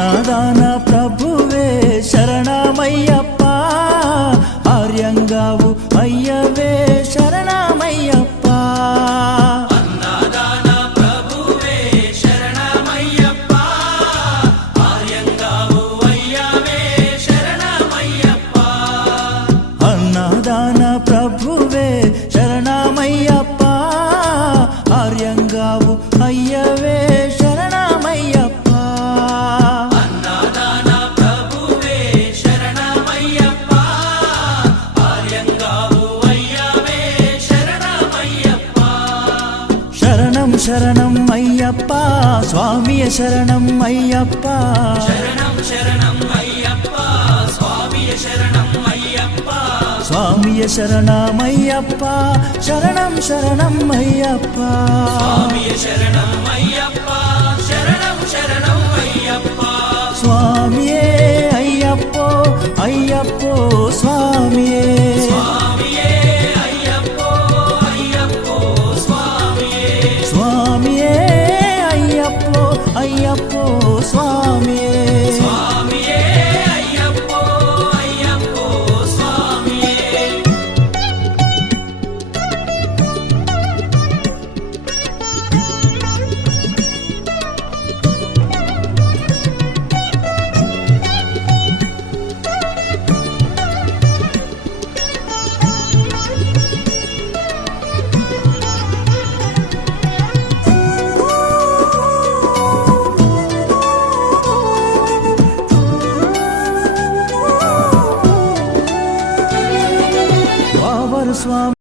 అన్నదాన ప్రభువే శరణమయ్యప్ప, ఆర్యంగావు అయ్యవే శరణమయ్యప్ప. అన్నదాన ప్రభువే శరణమయ్యప్ప, ఆర్యంగావు అయ్యవే శరణమయ్యప్ప. అన్నదాన ప్రభువే శరణమయ్యప్ప, ఆర్యంగావు అయ్యవే శరణమయ్యప్ప. అన్నదాన ప్రభువే శరణమయ్యప్ప, ఆర్యంగావు అయ్యవే శరణమయ్యప్ప. శరణం శరణం అయ్యప్ప స్వామియ శరణం అయ్యప్ప. శరణం శరణం అయ్యప్ప స్వామియ శరణం అయ్యప్ప. స్వామియ శరణమయ్యప్ప, శరణం శరణం అయ్యప్ప. స్వామియ శరణం అయ్యప్ప, శరణం శరణం అయ్యప్ప. స్వామియే అయ్యప్పో అయ్యప్పో స్వామియే. స్వామియే అయ్యప్పో అయ్యప్పో స్వామియే. స్వామియే అయ్యప్పో అయ్యప్పో